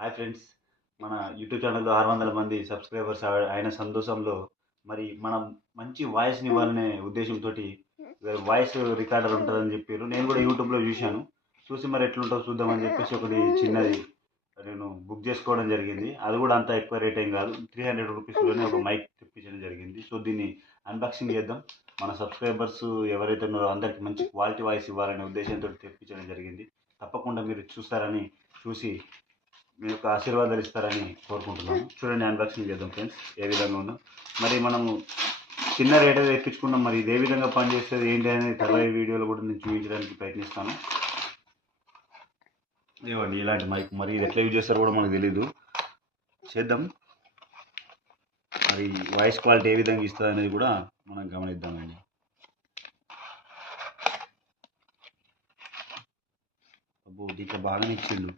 Hi friends, మన YouTube ఛానల్లో 600 మంది సబ్స్క్రైబర్స్ అయిన సంతోషంలో మరి మనం మంచి వాయిస్ని ఇవ్వాలనే ఉద్దేశంతో వాయిస్ రికార్డర్ ఉంటుందని చెప్పారు. నేను కూడా యూట్యూబ్లో చూసి మరి ఎట్లుంటుందో చూద్దామని చెప్పేసి ఒకటి చిన్నది నేను బుక్ చేసుకోవడం జరిగింది. అది కూడా అంత ఎక్కువ రేట్ ఏం కాదు, 300 రూపీస్లోనే ఒక మైక్ తెప్పించడం జరిగింది. సో దీన్ని అన్బాక్సింగ్ చేద్దాం. మన సబ్స్క్రైబర్స్ ఎవరైతే ఉన్నారో అందరికీ మంచి క్వాలిటీ వాయిస్ ఇవ్వాలనే ఉద్దేశంతో తెప్పించడం జరిగింది. తప్పకుండా మీరు చూసి మీ యొక్క ఆశీర్వాదాలు ఇస్తారని కోరుకుంటున్నాను. చూడండి, అన్బాక్సింగ్ చేద్దాం ఫ్రెండ్స్ ఏ విధంగా ఉందో. మరి మనము చిన్న రేట్ అయితే ఎక్కించుకున్నాం, మరి ఇది ఏ విధంగా పనిచేస్తుంది ఏంటి అనేది తర్వాత వీడియోలో కూడా నేను చూపించడానికి ప్రయత్నిస్తాను. ఇవ్వండి ఇలాంటి మైక్, మరి ఇది ఎట్లా యూజ్ చేస్తారో కూడా మనకు తెలీదు. చేద్దాం, మరి వాయిస్ క్వాలిటీ ఏ విధంగా ఇస్తుంది అనేది కూడా మనం గమనిద్దామండి. అబ్బో దీంట్లో బాగానే ఇచ్చిండు.